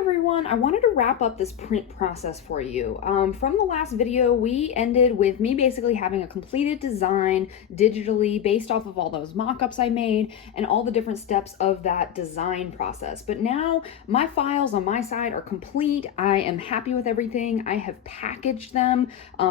everyone, I wanted to wrap up this print process for you. From the last video, we ended with me basically having a completed design digitally based off of all those mock-ups I made and all the different steps of that design process. But now my files on my side are complete. I am happy with everything. I have packaged them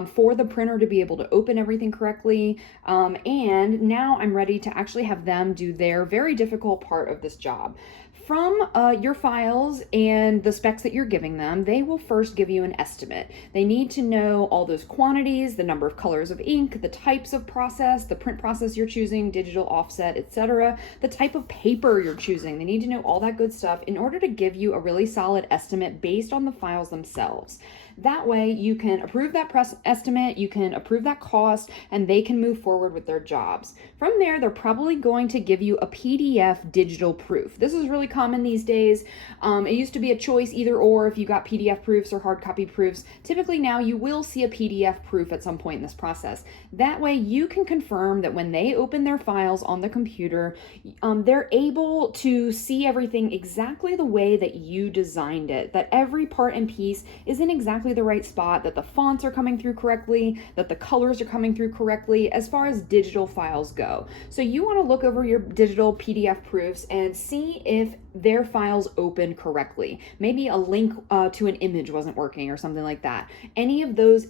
for the printer to be able to open everything correctly. And now I'm ready to actually have them do their very difficult part of this job. From your files and the specs that you're giving them, they will first give you an estimate. They need to know all those quantities, the number of colors of ink, the types of process, the print process you're choosing, digital offset, etc., the type of paper you're choosing. They need to know all that good stuff in order to give you a really solid estimate based on the files themselves. That way you can approve that estimate, you can approve that cost, and they can move forward with their jobs. From there, they're probably going to give you a PDF digital proof. This is really common these days. It used to be a choice either or if you got PDF proofs or hard copy proofs. Typically now you will see a PDF proof at some point in this process. That way you can confirm that when they open their files on the computer, they're able to see everything exactly the way that you designed it, that every part and piece is in exactly the right spot, that the fonts are coming through correctly, that the colors are coming through correctly as far as digital files go. So you want to look over your digital PDF proofs and see if their files open correctly. Maybe a link to an image wasn't working or something like that. Any of those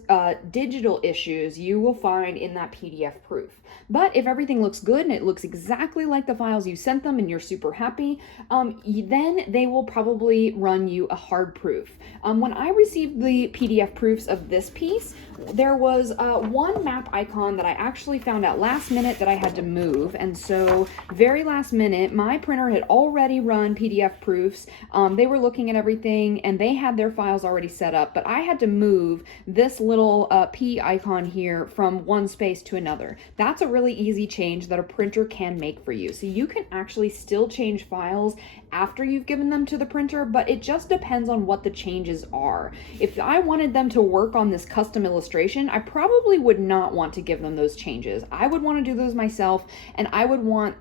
digital issues you will find in that PDF proof. But if everything looks good and it looks exactly like the files you sent them and you're super happy, then they will probably run you a hard proof. When I received the PDF proofs of this piece, there was one map icon that I actually found out last minute that I had to move, and so very last minute my printer had already run PDF proofs. They were looking at everything and they had their files already set up, but I had to move this little P icon here from one space to another. That's a really easy change that a printer can make for you. So you can actually still change files after you've given them to the printer, but it just depends on what the changes are. If I wanted them to work on this custom illustration, I probably would not want to give them those changes. I would want to do those myself, and I would want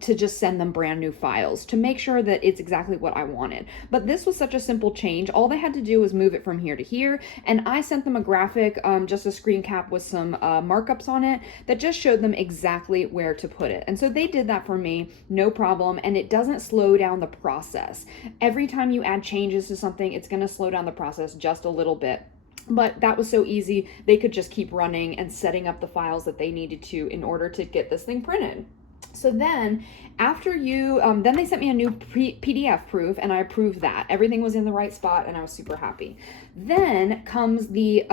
to just send them brand new files to make sure that it's exactly what I wanted. But this was such a simple change. All they had to do was move it from here to here, and I sent them a graphic, just a screen cap with some markups on it that just showed them exactly where to put it. And so they did that for me, no problem, and it doesn't slow down the process. Every time you add changes to something, it's going to slow down the process just a little bit. But that was so easy, they could just keep running and setting up the files that they needed to in order to get this thing printed. So then after you, then they sent me a new PDF proof and I approved that. Everything was in the right spot and I was super happy. Then comes the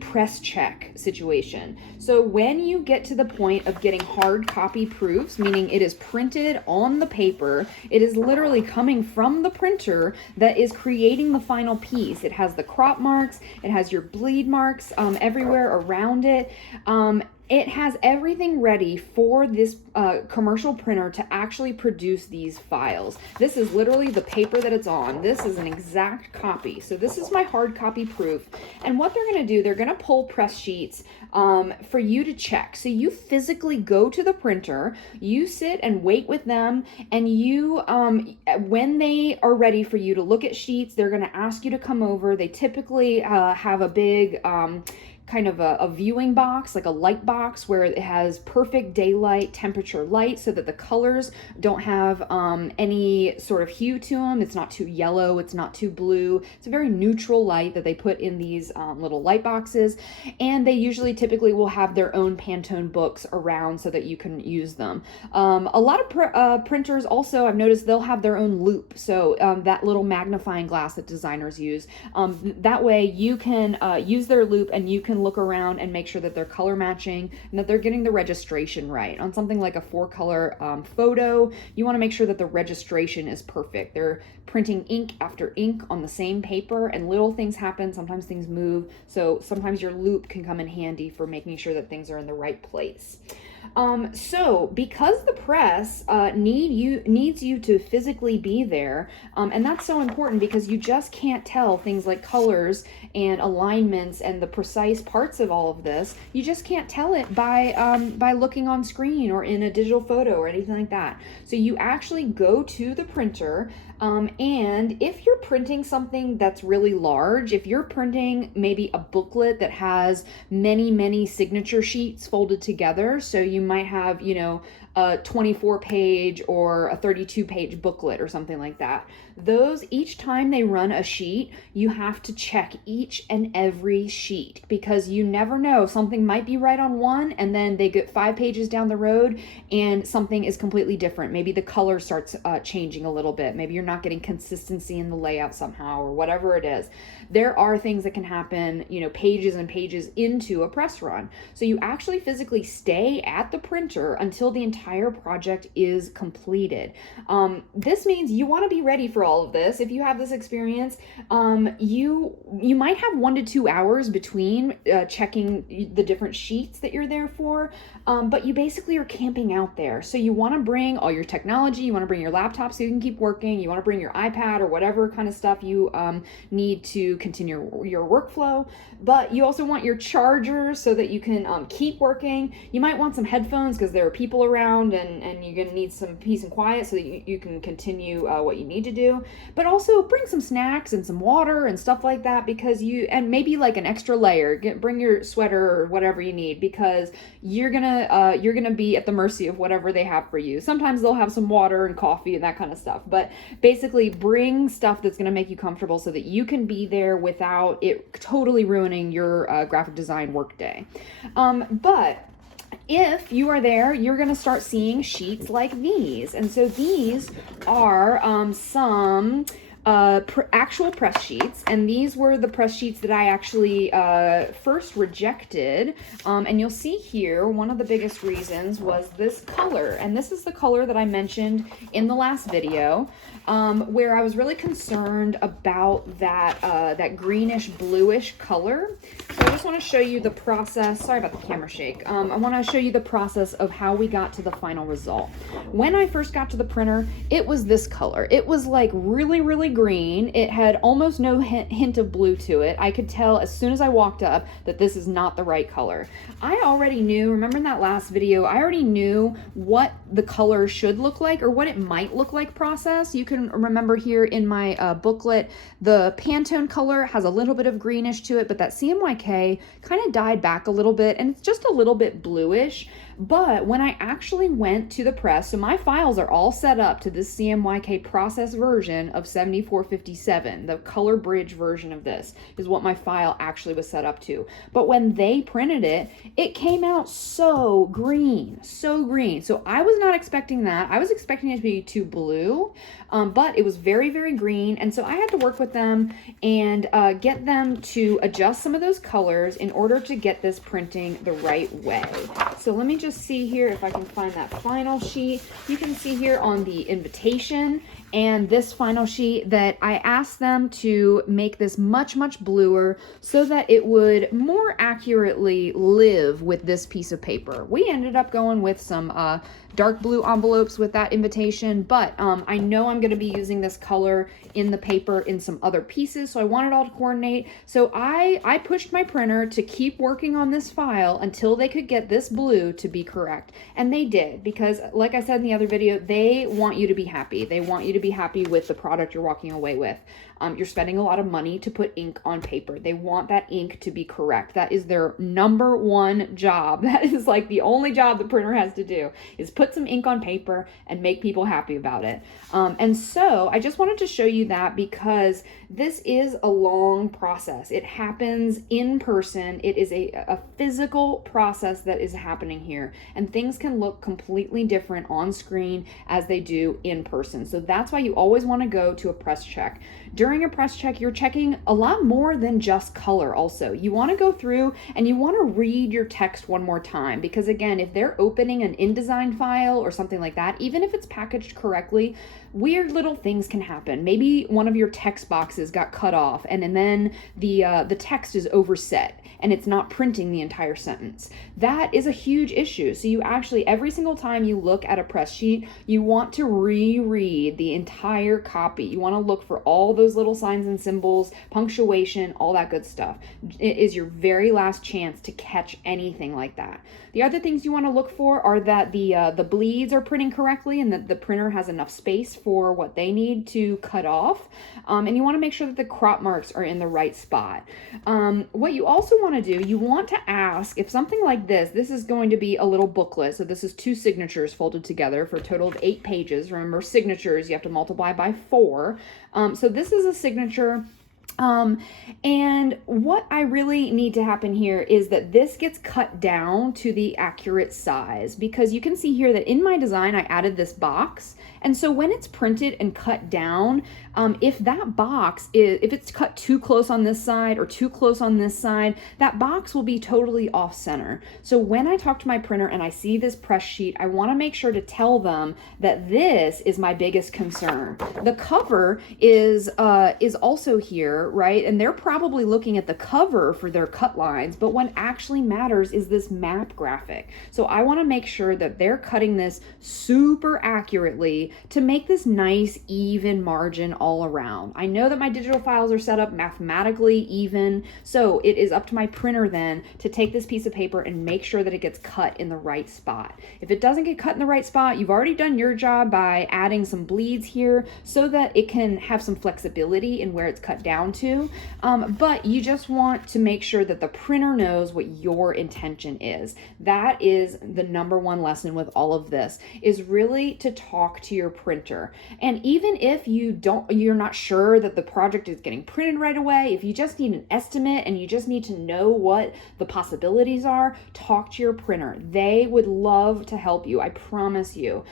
press check situation. So when you get to the point of getting hard copy proofs, meaning it is printed on the paper, it is literally coming from the printer that is creating the final piece. It has the crop marks, it has your bleed marks everywhere around it. It has everything ready for this commercial printer to actually produce these files. This is literally the paper that it's on. This is an exact copy. So this is my hard copy proof. And what they're going to do, they're going to pull press sheets for you to check. So you physically go to the printer, you sit and wait with them, and you, when they are ready for you to look at sheets, they're going to ask you to come over. They typically have a big kind of a viewing box, like a light box where it has perfect daylight temperature light so that the colors don't have any sort of hue to them. It's not too yellow, it's not too blue. It's a very neutral light that they put in these little light boxes, and they usually typically will have their own Pantone books around so that you can use them. A lot of printers also, I've noticed, they'll have their own loupe, so that little magnifying glass that designers use. That way you can use their loupe and you can look around and make sure that they're color matching and that they're getting the registration right. On something like a 4-color photo, you want to make sure that the registration is perfect. They're printing ink after ink on the same paper, and little things happen. Sometimes things move, so sometimes your loupe can come in handy for making sure that things are in the right place. So because the press needs you to physically be there, and that's so important because you just can't tell things like colors and alignments and the precise parts of all of this. You just can't tell it by looking on screen or in a digital photo or anything like that. So you actually go to the printer. And if you're printing something that's really large, if you're printing maybe a booklet that has many, many signature sheets folded together, so you might have, you know, a 24-page or a 32-page booklet or something like that. Those, each time they run a sheet, you have to check each and every sheet, because you never know, something might be right on one and then they get 5 pages down the road and something is completely different. Maybe the color starts changing a little bit. Maybe you're not getting consistency in the layout somehow, or whatever it is. There are things that can happen, you know, pages and pages into a press run. So you actually physically stay at the printer until the entire project is completed. This means you want to be ready for all of this. If you have this experience, you might have 1 to 2 hours between checking the different sheets that you're there for, but you basically are camping out there. So you want to bring all your technology, you want to bring your laptop so you can keep working, you want to bring your iPad or whatever kind of stuff you need to continue your workflow, but you also want your charger so that you can keep working. You might want some headphones because there are people around and you're going to need some peace and quiet so that you can continue what you need to do. But also bring some snacks and some water and stuff like that, because and maybe like an extra layer. Bring your sweater or whatever you need, because you're gonna be at the mercy of whatever they have for you. Sometimes they'll have some water and coffee and that kind of stuff, but basically bring stuff that's gonna make you comfortable so that you can be there without it totally ruining your graphic design workday. But if you are there, you're going to start seeing sheets like these. And so these are some actual press sheets, and these were the press sheets that I actually first rejected. And you'll see here, one of the biggest reasons was this color, and this is the color that I mentioned in the last video, where I was really concerned about that greenish bluish color. So I just want to show you the process. Sorry about the camera shake. I want to show you the process of how we got to the final result. When I first got to the printer, it was this color. It was like really, really green. It had almost no hint of blue to it. I could tell as soon as I walked up that this is not the right color. I already knew, remember in that last video, I already knew what the color should look like, or what it might look like process. You can remember here in my booklet, the Pantone color has a little bit of greenish to it, but that CMYK kind of died back a little bit, and it's just a little bit bluish. But when I actually went to the press, so my files are all set up to this CMYK process version of 7457, the color bridge version of this is what my file actually was set up to. But when they printed it, it came out so green, so green. So I was not expecting that. I was expecting it to be too blue, but it was very, very green. And so I had to work with them and get them to adjust some of those colors in order to get this printing the right way. So let me just see here if I can find that final sheet. You can see here on the invitation and this final sheet that I asked them to make this much, much bluer so that it would more accurately live with this piece of paper. We ended up going with some dark blue envelopes with that invitation, but I know I'm going to be using this color in the paper in some other pieces, so I want it all to coordinate. So I pushed my printer to keep working on this file until they could get this blue to be correct, and they did, because like I said in the other video, they want you to be happy. They want you to be happy with the product you're walking away with. You're spending a lot of money to put ink on paper. They want that ink to be correct. That is their number one job. That is like the only job the printer has to do, is put some ink on paper and make people happy about it. And so I just wanted to show you that, because this is a long process. It happens in person. It is a physical process that is happening here, and things can look completely different on screen as they do in person. So that's why you always want to go to a press check. During a press check, you're checking a lot more than just color also. You want to go through and you want to read your text one more time, because again, if they're opening an InDesign file or something like that, even if it's packaged correctly, weird little things can happen. Maybe one of your text boxes got cut off, and then the text is overset and it's not printing the entire sentence. That is a huge issue. So you actually, every single time you look at a press sheet, you want to reread the entire copy. You want to look for all those little signs and symbols, punctuation, all that good stuff. It is your very last chance to catch anything like that. The other things you want to look for are that the bleeds are printing correctly and that the printer has enough space for what they need to cut off. And you want to make sure that the crop marks are in the right spot. What you also want to do, you want to ask if something like this is going to be a little booklet. So this is 2 signatures folded together for a total of 8 pages. Remember, signatures, you have to multiply by 4. So this is a signature. And what I really need to happen here is that this gets cut down to the accurate size, because you can see here that in my design, I added this box. And so when it's printed and cut down, if that box if it's cut too close on this side or too close on this side, that box will be totally off center. So when I talk to my printer and I see this press sheet, I want to make sure to tell them that this is my biggest concern. The cover is also here, right? And they're probably looking at the cover for their cut lines, but what actually matters is this map graphic. So I want to make sure that they're cutting this super accurately to make this nice, even margin all around. I know that my digital files are set up mathematically even, so it is up to my printer then to take this piece of paper and make sure that it gets cut in the right spot. If it doesn't get cut in the right spot, you've already done your job by adding some bleeds here so that it can have some flexibility in where it's cut down to. But you just want to make sure that the printer knows what your intention is. That is the number one lesson with all of this, is really to talk to your printer. And even if you're not sure that the project is getting printed right away, if you just need an estimate and you just need to know what the possibilities are, talk to your printer. They would love to help you, I promise you.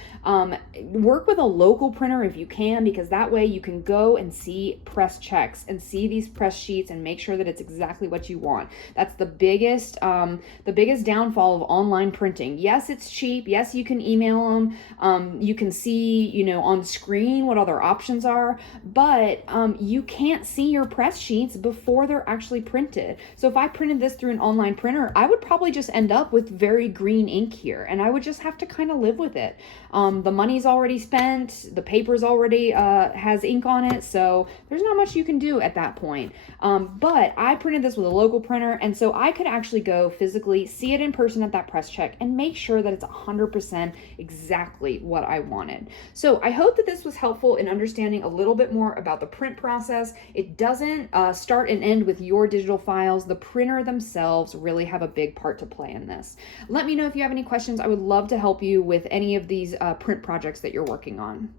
Work with a local printer if you can, because that way you can go and see press checks and see these press sheets and make sure that it's exactly what you want. That's the biggest downfall of online printing. Yes, it's cheap. Yes, you can email them. You can see, on screen what other options are, but you can't see your press sheets before they're actually printed. So if I printed this through an online printer, I would probably just end up with very green ink here, and I would just have to kind of live with it. The money's already spent, the paper's already has ink on it, so there's not much you can do at that point. But I printed this with a local printer, and so I could actually go physically, see it in person at that press check, and make sure that it's 100% exactly what I wanted. So I hope that this was helpful in understanding a little bit more about the print process. It doesn't start and end with your digital files. The printer themselves really have a big part to play in this. Let me know if you have any questions. I would love to help you with any of these print projects that you're working on.